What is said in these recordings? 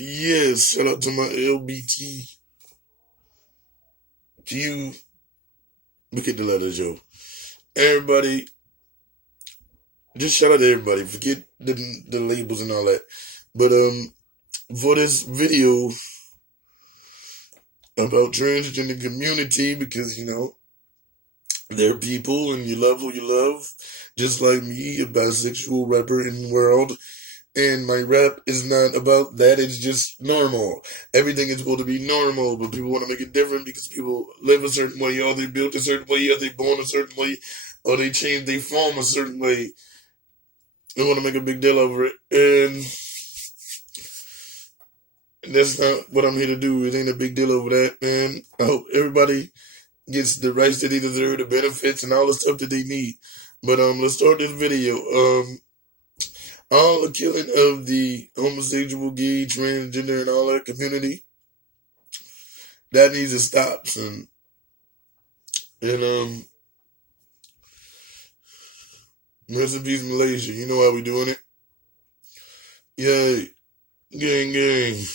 Yes, shout out to my LBTQ. Look at the letters, yo. Everybody, just shout out to everybody. Forget the labels and all that. But for this video about transgender community, because they're people and you love who you love, just like me, a bisexual rapper in the world. And my rap is not about that. It's just normal. Everything is supposed to be normal, but people want to make it different because people live a certain way, or they built a certain way, or they born a certain way, or they change they form a certain way. They want to make a big deal over it. And that's not what I'm here to do. It ain't a big deal over that, man. I hope everybody gets the rights that they deserve, the benefits, and all the stuff that they need. But let's start this video. All the killing of the homosexual, gay, transgender, and all that community, that needs to stop, son. And rest in peace, Malaysia. You know how we doing it. Yay. Gang, gang.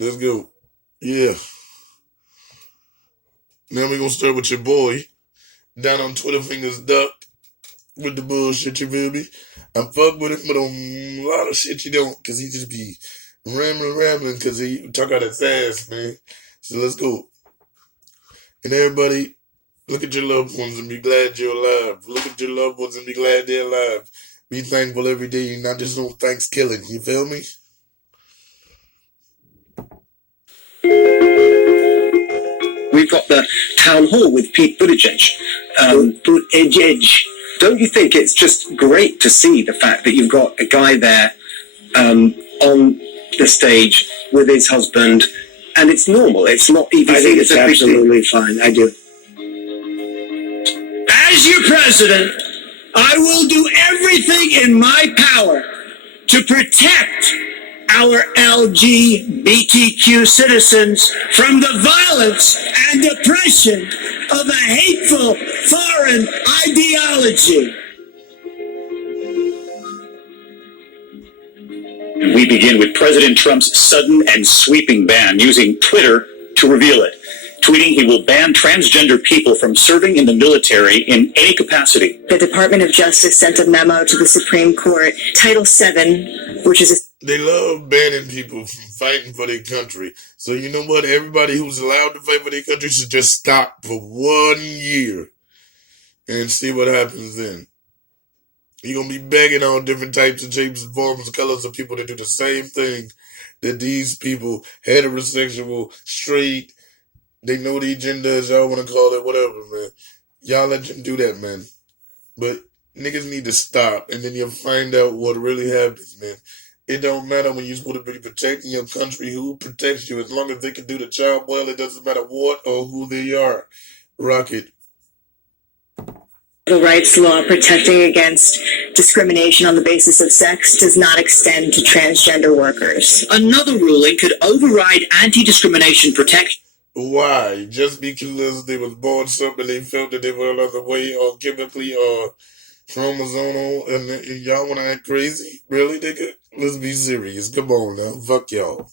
Let's go. Yeah. Now we're going to start with your boy. Down on Twitter, fingers duck. With the bullshit, you feel me? I fuck with him, but on a lot of shit you don't. Because he just be rambling. Because he talk out his ass, man. So let's go. And everybody, look at your loved ones and be glad you're alive. Look at your loved ones and be glad they're alive. Be thankful every day, not just no Thanksgiving. You feel me? We've got the town hall with Pete Buttigieg. Buttigieg. Don't you think it's just great to see the fact that you've got a guy there on the stage with his husband, and it's normal. It's not even. I think it's absolutely fine. I do. As your president, I will do everything in my power to protect our LGBTQ citizens from the violence and oppression of a hateful foreign ideology. We begin with President Trump's sudden and sweeping ban, using Twitter to reveal it. Tweeting he will ban transgender people from serving in the military in any capacity. The Department of Justice sent a memo to the Supreme Court, Title VII, which is They love banning people from fighting for their country. So you know what? Everybody who's allowed to fight for their country should just stop for 1 year and see what happens then. You're going to be begging all different types and shapes and forms and colors of people to do the same thing that these people, heterosexual, straight, they know their genders, y'all want to call it whatever, man. Y'all let them do that, man. But niggas need to stop, and then you'll find out what really happens, man. It don't matter when you're supposed to be protecting your country, who protects you. As long as they can do the job well, it doesn't matter what or who they are. Rock it. civil rights law protecting against discrimination on the basis of sex does not extend to transgender workers. Another ruling could override anti-discrimination protection. Why? Just because they was born something, they felt that they were another way, or chemically, or chromosomal, and y'all want to act crazy? Really, nigga? Let's be serious. Come on now. Fuck y'all.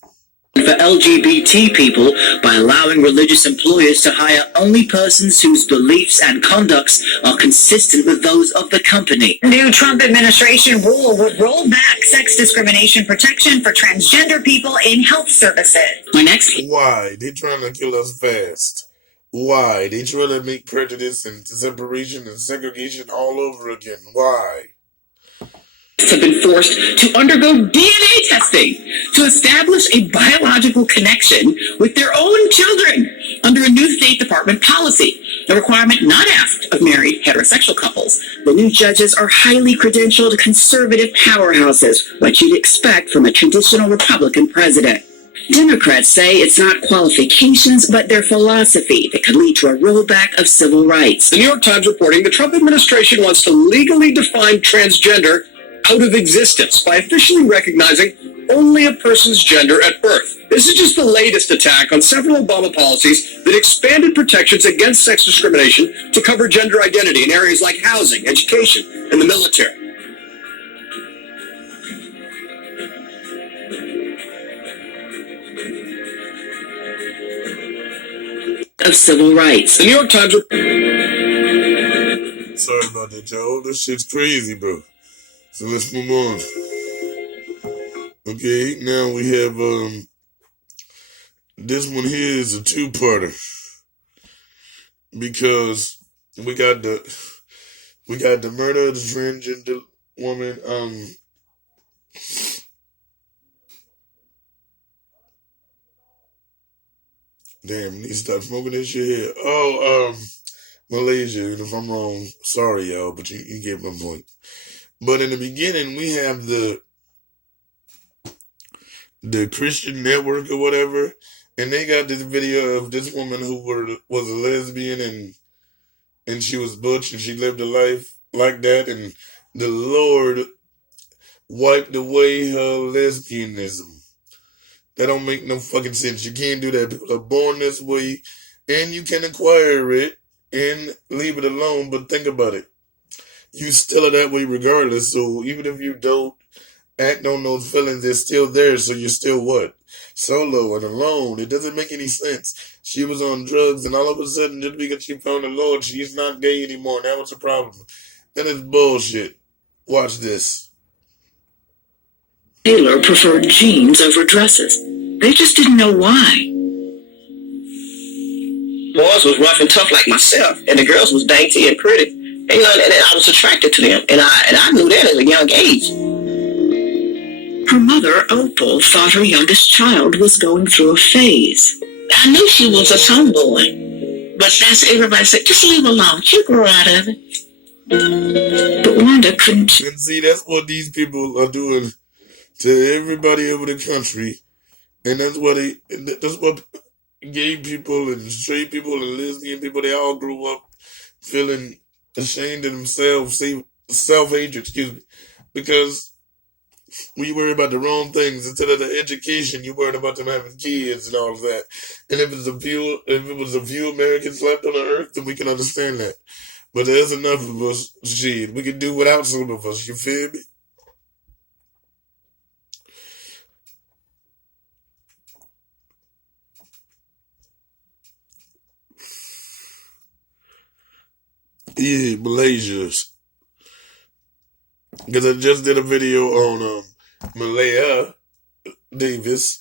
For LGBT people by allowing religious employers to hire only persons whose beliefs and conducts are consistent with those of the company. New Trump administration rule would roll back sex discrimination protection for transgender people in health services. My next Why? They trying to kill us fast. Why? They trying to make prejudice and separation and segregation all over again. Why? have been forced to undergo DNA testing to establish a biological connection with their own children under a new State Department policy, a requirement not asked of married heterosexual couples. The new judges are highly credentialed conservative powerhouses, what you'd expect from a traditional Republican president. Democrats say it's not qualifications, but their philosophy that could lead to a rollback of civil rights. The New York Times reporting the Trump administration wants to legally define transgender out of existence by officially recognizing only a person's gender at birth. This is just the latest attack on several Obama policies that expanded protections against sex discrimination to cover gender identity in areas like housing, education, and the military. of civil rights. The New York Times. Sorry about that, y'all. This shit's crazy, bro. So let's move on. Okay, now we have this one here is a two-parter because we got the murder of the transgender woman. Damn, I need to stop smoking this shit here. Oh, Malaysia, and if I'm wrong, sorry y'all, but you get my point. But in the beginning, we have the Christian network or whatever, and they got this video of this woman who was a lesbian and she was butch and she lived a life like that, and the Lord wiped away her lesbianism. That don't make no fucking sense. You can't do that. People are born this way, and you can acquire it and leave it alone, but think about it. You still are that way regardless, so even if you don't act on those feelings, they're still there, so you're still what? Solo and alone. It doesn't make any sense. She was on drugs, and all of a sudden, just because she found the Lord, she's not gay anymore. That was a problem. That is bullshit. Watch this. Taylor preferred jeans over dresses. They just didn't know why. Boys was rough and tough like myself, and the girls was dainty and pretty. And, and I was attracted to them, and I knew that at a young age. Her mother, Opal, thought her youngest child was going through a phase. I knew she was a tomboy, but that's everybody said, just leave her alone. She'll grow out of it. But Wanda couldn't. And see, that's what these people are doing to everybody over the country, and that's what gay people and straight people and lesbian people, they all grew up feeling ashamed of themselves, self-hatred, because we worry about the wrong things. Instead of the education, you worried about them having kids and all of that. And if it was a few Americans left on the earth, then we can understand that. But there's enough of us, shit. We can do without some of us, you feel me? Yeah, Malaysia. Because I just did a video on Malaya Davis,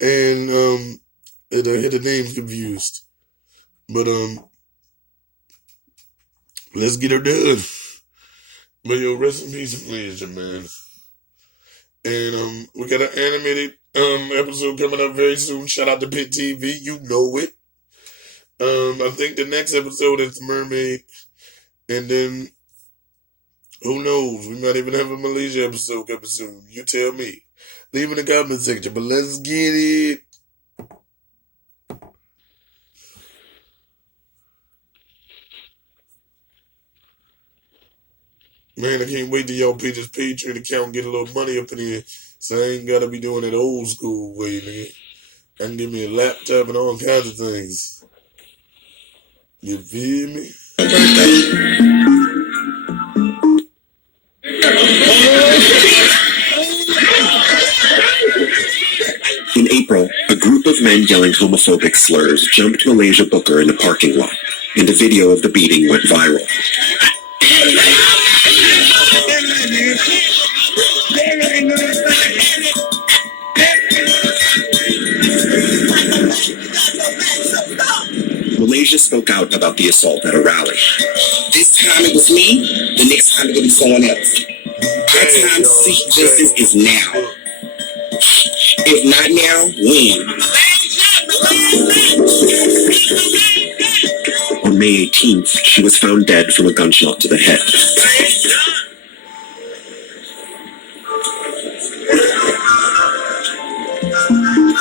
and I had the names confused. But let's get her done. But yo, rest in peace, Malaysia, man. And we got an animated episode coming up very soon. Shout out to Pit TV, you know it. I think the next episode is Mermaid. And then, who knows? We might even have a Malaysia episode coming soon. You tell me. Leave in the comment section. But let's get it. Man, I can't wait till y'all pay this Patreon account and get a little money up in here. So I ain't got to be doing it old school way, nigga. I can give me a laptop and all kinds of things. You feel me? In April, a group of men yelling homophobic slurs jumped Malaysia Booker in a parking lot, and a video of the beating went viral. Malaysia spoke out about the assault at a rally. This time it was me, the next time it will be someone else. Our time to seek justice is now. If not now, when? On May 18th, she was found dead from a gunshot to the head.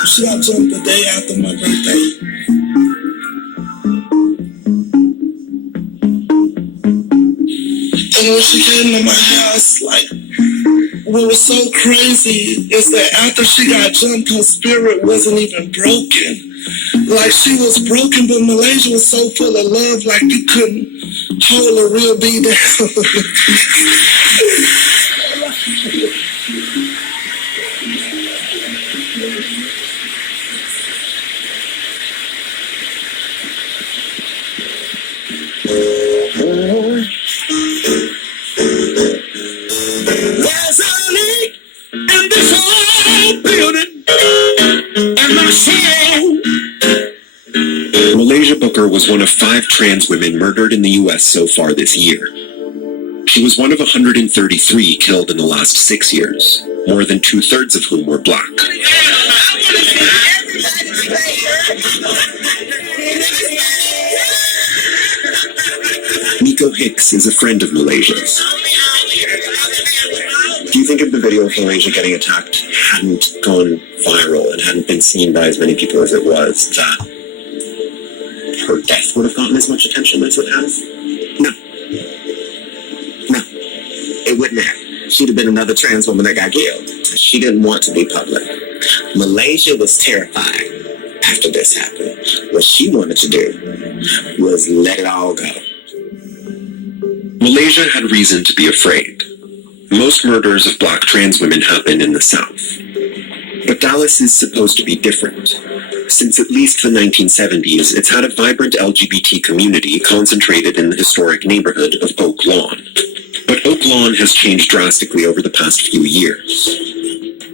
She got jumped the day after my birthday. And when she came to my house, like, what was so crazy is that after she got jumped, her spirit wasn't even broken. Like, she was broken, but Malaysia was so full of love, like you couldn't hold a real beat down. tall building and my soul. Malaysia Booker was one of 5 trans women murdered in the U.S. so far this year. She was one of 133 killed in the last 6 years, more than 2/3 of whom were black. Nico Hicks is a friend of Malaysia's. Do you think if the video of Malaysia getting attacked hadn't gone viral and hadn't been seen by as many people as it was, that her death would have gotten as much attention as it has? No. It wouldn't have. She'd have been another trans woman that got killed. She didn't want to be public. Malaysia was terrified after this happened. What she wanted to do was let it all go. Malaysia had reason to be afraid. Most murders of black trans women happen in the South. But Dallas is supposed to be different. Since at least the 1970s, it's had a vibrant LGBT community concentrated in the historic neighborhood of Oak Lawn. But Oak Lawn has changed drastically over the past few years.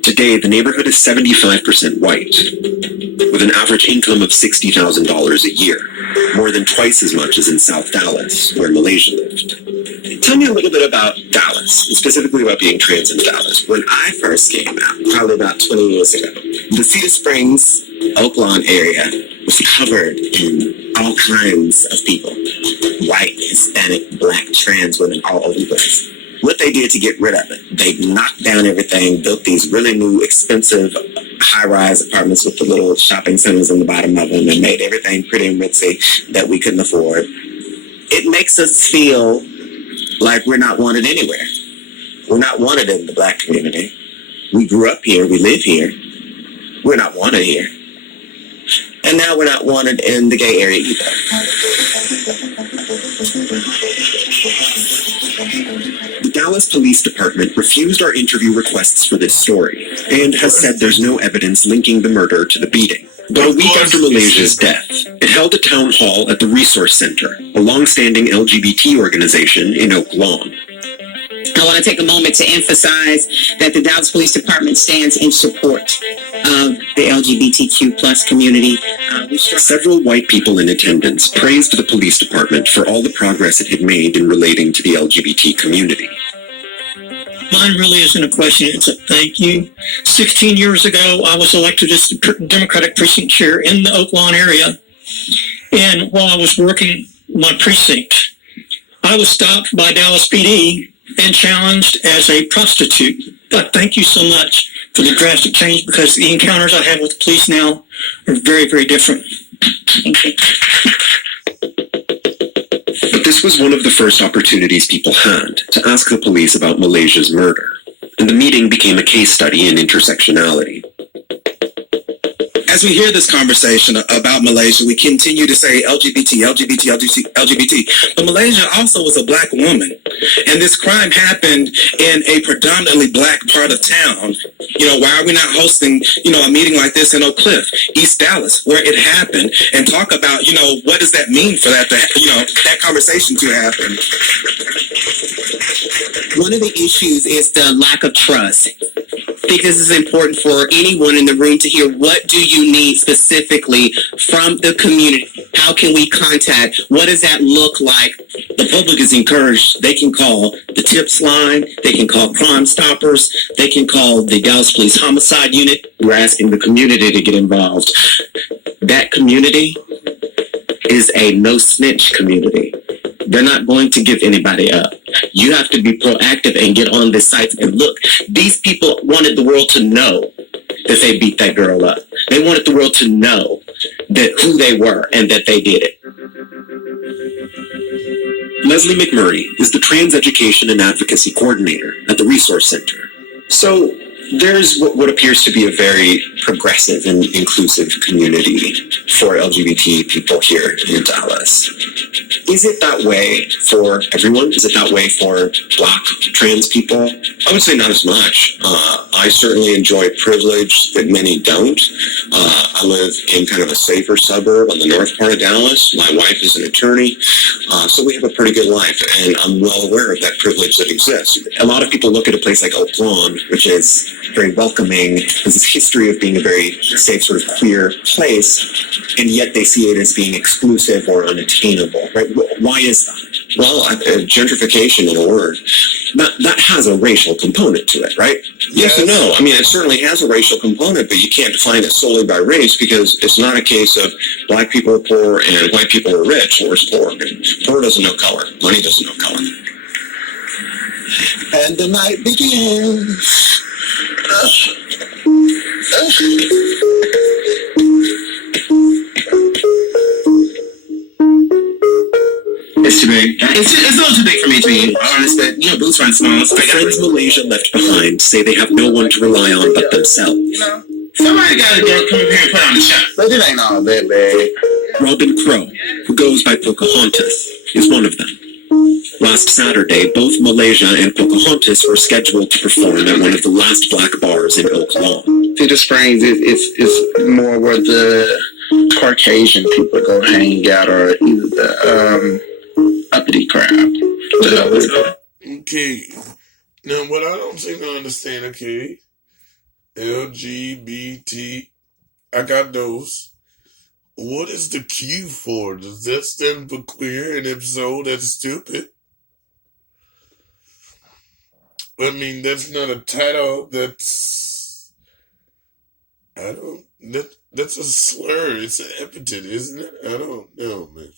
Today, the neighborhood is 75% white, with an average income of $60,000 a year, more than twice as much as in South Dallas, where Malaysia lived. Tell me a little bit about Dallas, and specifically about being trans in Dallas. When I first came out, probably about 20 years ago, the Cedar Springs, Oak Lawn area was covered in all kinds of people. White, Hispanic, black, trans women all over the place. What they did to get rid of it, they knocked down everything, built these really new, expensive, high-rise apartments with the little shopping centers in the bottom of them and made everything pretty and ritzy that we couldn't afford. It makes us feel like we're not wanted anywhere. We're not wanted in the black community. We grew up here, we live here. We're not wanted here. And now we're not wanted in the gay area either. The Dallas Police Department refused our interview requests for this story and has said there's no evidence linking the murder to the beating. But a week after Malaysia's death, it held a town hall at the Resource Center, a long-standing LGBT organization in Oak Lawn. I want to take a moment to emphasize that the Dallas Police Department stands in support of the LGBTQ plus community. Several white people in attendance praised the police department for all the progress it had made in relating to the LGBT community. Mine really isn't a question, it's a thank you. 16 years ago, I was elected as the Democratic precinct chair in the Oak Lawn area. And while I was working my precinct, I was stopped by Dallas PD and challenged as a prostitute. But thank you so much for the drastic change, because the encounters I have with the police now are very, very different. Thank you. But this was one of the first opportunities people had to ask the police about Malaysia's murder, and the meeting became a case study in intersectionality. As we hear this conversation about Malaysia, we continue to say LGBT. But Malaysia also was a black woman. And this crime happened in a predominantly black part of town. You know, why are we not hosting, a meeting like this in Oak Cliff, East Dallas, where it happened, and talk about, what does that mean for that, that conversation to happen? One of the issues is the lack of trust. I think this is important for anyone in the room to hear. What do you need specifically from the community? How can we contact? What does that look like? The public is encouraged. They can call the TIPS line. They can call Crime Stoppers. They can call the Dallas Police Homicide Unit. We're asking the community to get involved. That community is a no-snitch community. They're not going to give anybody up. You have to be proactive and get on this site and look. These people wanted the world to know that they beat that girl up. They wanted the world to know that who they were and that they did it. Leslie McMurray is the Trans Education and Advocacy Coordinator at the Resource Center. So there's what appears to be a very progressive and inclusive community for LGBT people here in Dallas. Is it that way for everyone? Is it that way for black trans people? I would say not as much. I certainly enjoy privilege that many don't. I live in kind of a safer suburb on the north part of Dallas. My wife is an attorney, so we have a pretty good life, and I'm well aware of that privilege that exists. A lot of people look at a place like Oak Lawn, which is very welcoming, has this history of being a very safe, sort of queer place, and yet they see it as being exclusive or unattainable, right? Why is that? Well, gentrification, in a word, that has a racial component to it, right? Yes and no. I mean, it certainly has a racial component, but you can't define it solely by race, because it's not a case of black people are poor and white people are rich, or it's poor. Poor doesn't know color. Money doesn't know color. And the night begins. It's too big. It's a little too big for me, to be honest, but, boots aren't small. So friends Malaysia left behind say they have no one to rely on but themselves. Somebody gotta come in here and put on the shot. But it ain't all that bad. Robin Crow, who goes by Pocahontas, is one of them. Last Saturday, both Malaysia and Pocahontas were scheduled to perform at one of the last black bars in Oak Lawn. Cedar Springs is more where the Caucasian people are gonna hang out, or either the uppity crowd. Okay. Now, what I don't seem to understand, okay, LGBT, I got those. What is the Q for? Does that stand for queer? And if so, that's stupid. I mean, that's not a title. That's a slur. It's an epithet, isn't it? I don't know, man.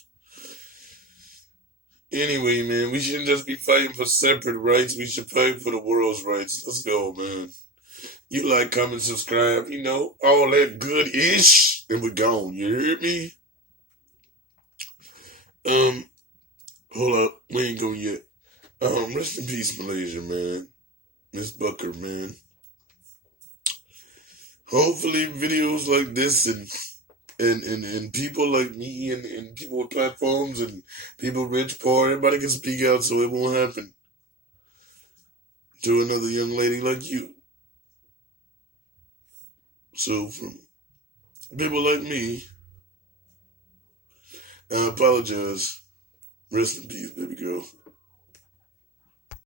Anyway, man, we shouldn't just be fighting for separate rights. We should fight for the world's rights. Let's go, man. You like, comment, subscribe, all that good-ish, and we're gone. You hear me? Hold up. We ain't going yet. Rest in peace, Malaysia, man. Miss Booker, man. Hopefully videos like this and people like me and people with platforms and people rich, poor, everybody can speak out so it won't happen to another young lady like you. So from people like me, I apologize. Rest in peace, baby girl.